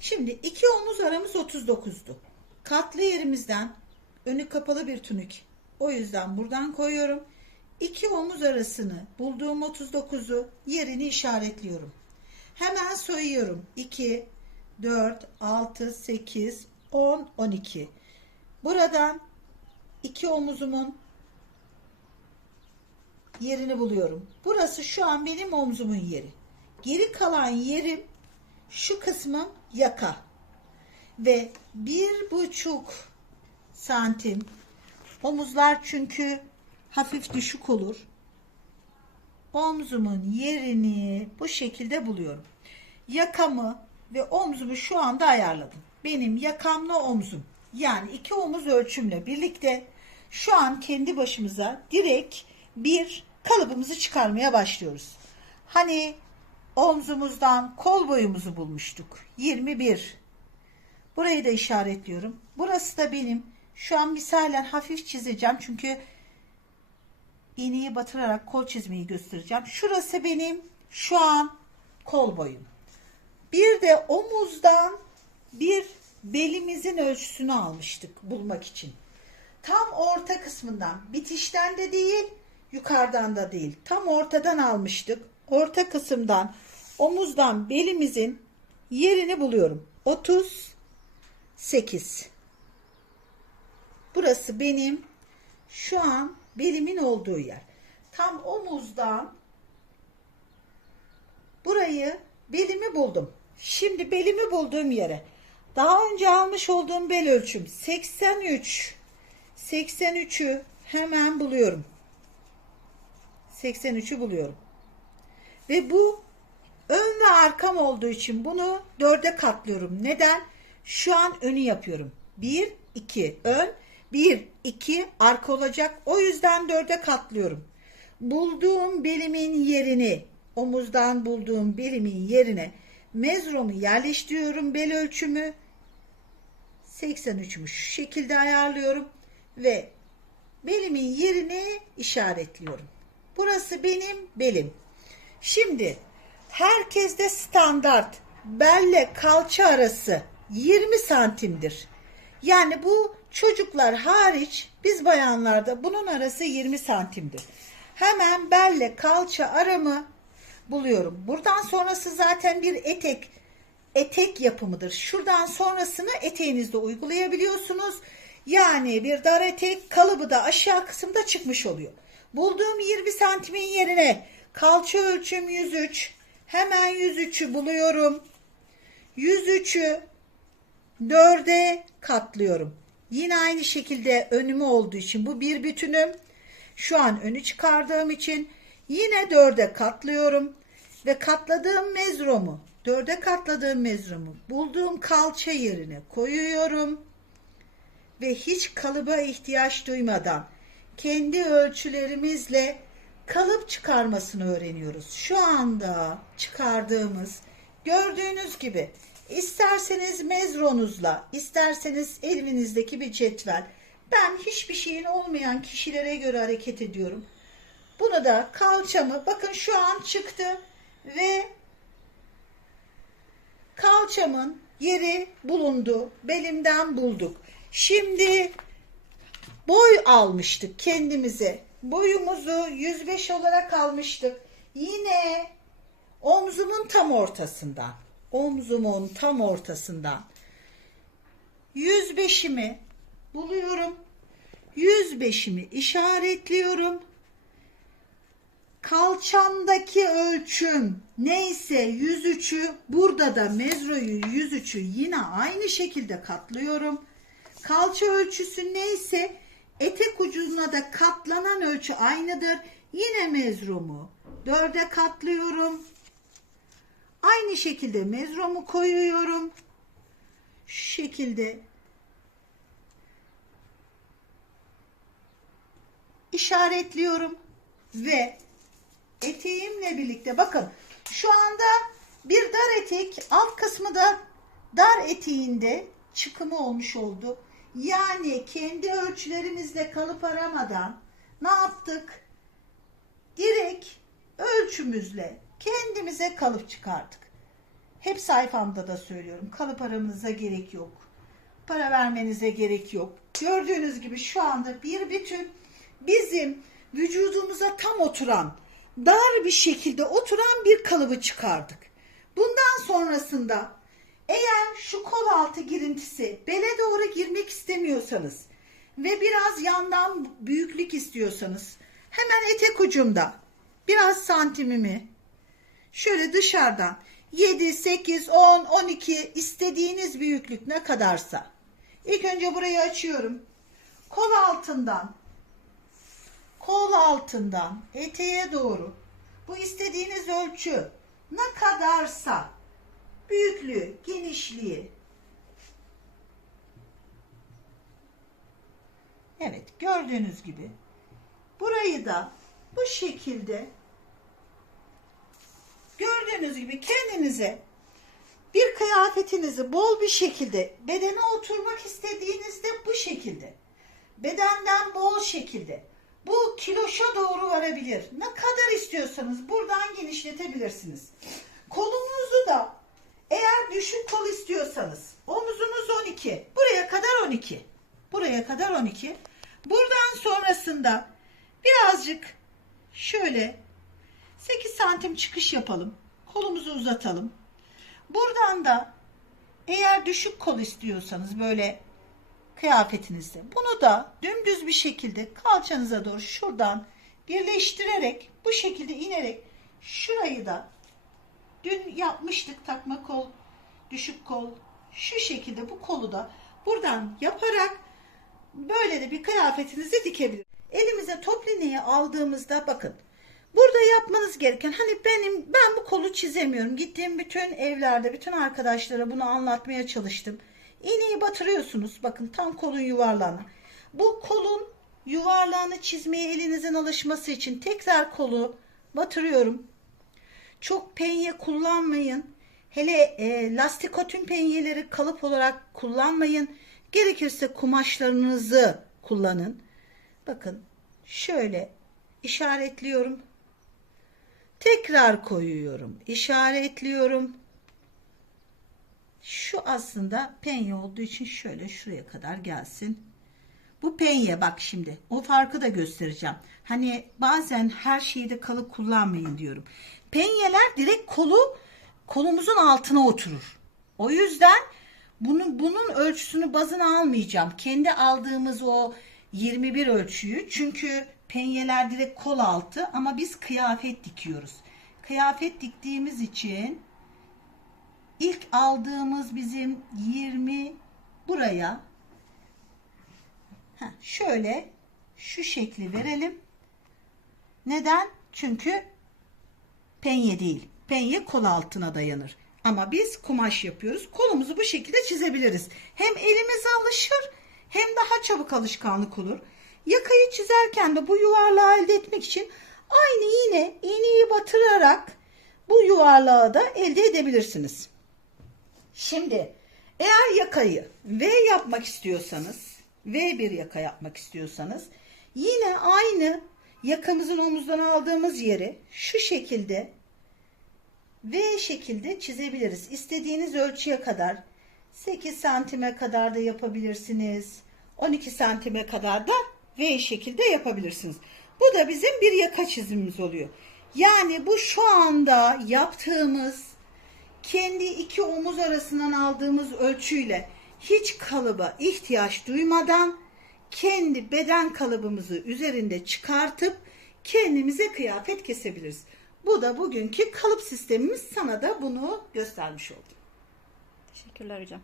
Şimdi iki omuz aramız 39'du. Katlı yerimizden önü kapalı bir tünük. O yüzden buradan koyuyorum. İki omuz arasını bulduğum 39'u yerini işaretliyorum. Hemen sayıyorum. 2, 4, 6, 8, 10, 12. Buradan iki omuzumun yerini buluyorum. Burası şu an benim omzumun yeri. Geri kalan yerim şu kısmım yaka. Ve bir buçuk santim omuzlar çünkü hafif düşük olur. Omzumun yerini bu şekilde buluyorum. Yakamı ve omzumu şu anda ayarladım. Benim yakamla omzum yani iki omuz ölçümle birlikte şu an kendi başımıza direkt bir kalıbımızı çıkarmaya başlıyoruz. Hani omzumuzdan kol boyumuzu bulmuştuk. 21. Burayı da işaretliyorum. Burası da benim. Şu an misalen hafif çizeceğim. Çünkü iğneyi batırarak kol çizmeyi göstereceğim. Şurası benim şu an kol boyum. Bir de omuzdan bir belimizin ölçüsünü almıştık bulmak için. Tam orta kısmından, bitişten de değil, yukarıdan da değil. Tam ortadan almıştık. Orta kısımdan, omuzdan belimizin yerini buluyorum. 38. Burası benim şu an belimin olduğu yer. Tam omuzdan burayı belimi buldum. Şimdi belimi bulduğum yere daha önce almış olduğum bel ölçüm 83. 83'ü hemen buluyorum. 83'ü buluyorum. Ve bu ön ve arkam olduğu için bunu dörde katlıyorum. Neden? Şu an önü yapıyorum. 1, 2 ön, 1, 2 arka olacak. O yüzden dörde katlıyorum. Bulduğum belimin yerini, omuzdan bulduğum belimin yerine mezromu yerleştiriyorum bel ölçümü. 83'müş. Şu şekilde ayarlıyorum ve belimin yerini işaretliyorum. Burası benim belim. Şimdi herkeste standart belle kalça arası 20 santimdir. Yani bu çocuklar hariç biz bayanlarda bunun arası 20 santimdir. Hemen belle kalça aramı buluyorum. Buradan sonrası zaten bir etek etek yapımıdır. Şuradan sonrasını eteğinizde uygulayabiliyorsunuz. Yani bir dar etek kalıbı da aşağı kısımda çıkmış oluyor. Bulduğum 20 santimin yerine kalça ölçüm 103. Hemen 103'ü buluyorum. 103'ü 4'e katlıyorum. Yine aynı şekilde önümü olduğu için bu bir bütünüm. Şu an önü çıkardığım için yine 4'e katlıyorum. Ve katladığım mezromu, 4'e katladığım mezromu bulduğum kalça yerine koyuyorum. Ve hiç kalıba ihtiyaç duymadan kendi ölçülerimizle kalıp çıkarmasını öğreniyoruz. Şu anda çıkardığımız gördüğünüz gibi isterseniz mezronuzla isterseniz elinizdeki bir cetvel ben hiçbir şeyin olmayan kişilere göre hareket ediyorum. Bunu da kalçamı bakın şu an çıktı ve kalçamın yeri bulundu. Belimden bulduk. Şimdi boy almıştık kendimize. Boyumuzu 105 olarak almıştık. Yine omzumun tam ortasından. Omzumun tam ortasından. 105'imi buluyorum. 105'imi işaretliyorum. Kalçamdaki ölçüm neyse 103'ü burada da mezroyu 103'ü yine aynı şekilde katlıyorum. Kalça ölçüsü neyse etek ucuna da katlanan ölçü aynıdır. Yine mezromu dörde katlıyorum. Aynı şekilde mezromu koyuyorum. Şu şekilde işaretliyorum ve eteğimle birlikte bakın şu anda bir dar etek alt kısmı da dar eteğinde çıkımı olmuş oldu. Yani kendi ölçülerimizle kalıp aramadan ne yaptık? Direkt ölçümüzle kendimize kalıp çıkardık. Hep sayfamda da söylüyorum. Kalıp aramanıza gerek yok. Para vermenize gerek yok. Gördüğünüz gibi şu anda bir bütün bizim vücudumuza tam oturan, dar bir şekilde oturan bir kalıbı çıkardık. Bundan sonrasında eğer şu kol altı girintisi bele doğru girmek istemiyorsanız ve biraz yandan büyüklük istiyorsanız hemen etek ucumda biraz santimimi şöyle dışarıdan 7, 8, 10, 12 istediğiniz büyüklük ne kadarsa. İlk önce burayı açıyorum. Kol altından kol altından eteğe doğru bu istediğiniz ölçü ne kadarsa büyüklüğü, genişliği. Evet, gördüğünüz gibi burayı da bu şekilde gördüğünüz gibi kendinize bir kıyafetinizi bol bir şekilde bedene oturmak istediğinizde bu şekilde bedenden bol şekilde bu kiloşa doğru varabilir. Ne kadar istiyorsanız buradan genişletebilirsiniz. Kolunuzu da eğer düşük kol istiyorsanız omuzunuz 12. Buraya kadar 12. Buraya kadar 12. Buradan sonrasında birazcık şöyle 8 santim çıkış yapalım. Kolumuzu uzatalım. Buradan da eğer düşük kol istiyorsanız böyle kıyafetinizde bunu da dümdüz bir şekilde kalçanıza doğru şuradan birleştirerek bu şekilde inerek şurayı da dün yapmıştık takma kol, düşük kol şu şekilde bu kolu da buradan yaparak böyle de bir kıyafetinizi dikebilir. Elimize top iğneyi aldığımızda bakın Burada yapmanız gereken hani benim ben bu kolu çizemiyorum. Gittiğim bütün evlerde bütün arkadaşlara bunu anlatmaya çalıştım. İğneyi batırıyorsunuz. Bakın tam kolun yuvarlağına. Bu kolun yuvarlağını çizmeye elinizin alışması için tekrar kolu batırıyorum. Çok penye kullanmayın. Hele e, lastikotün penyeleri kalıp olarak kullanmayın. Gerekirse kumaşlarınızı kullanın. Bakın şöyle işaretliyorum. Tekrar koyuyorum. işaretliyorum. Şu aslında penye olduğu için şöyle şuraya kadar gelsin. Bu penye bak şimdi. O farkı da göstereceğim. Hani bazen her şeyi de kalıp kullanmayın diyorum. Penyeler direkt kolu kolumuzun altına oturur. O yüzden bunun bunun ölçüsünü bazına almayacağım. Kendi aldığımız o 21 ölçüyü. Çünkü penyeler direkt kol altı ama biz kıyafet dikiyoruz. Kıyafet diktiğimiz için ilk aldığımız bizim 20 buraya heh, şöyle şu şekli verelim. Neden? Çünkü penye değil. Penye kol altına dayanır. Ama biz kumaş yapıyoruz. Kolumuzu bu şekilde çizebiliriz. Hem elimize alışır hem daha çabuk alışkanlık olur. Yakayı çizerken de bu yuvarlağı elde etmek için aynı yine iğneyi batırarak bu yuvarlağı da elde edebilirsiniz. Şimdi eğer yakayı V yapmak istiyorsanız V bir yaka yapmak istiyorsanız yine aynı yakamızın omuzdan aldığımız yeri şu şekilde V şekilde çizebiliriz. İstediğiniz ölçüye kadar 8 santime kadar da yapabilirsiniz. 12 santime kadar da V şekilde yapabilirsiniz. Bu da bizim bir yaka çizimimiz oluyor. Yani bu şu anda yaptığımız kendi iki omuz arasından aldığımız ölçüyle hiç kalıba ihtiyaç duymadan kendi beden kalıbımızı üzerinde çıkartıp kendimize kıyafet kesebiliriz. Bu da bugünkü kalıp sistemimiz sana da bunu göstermiş oldum. Teşekkürler hocam.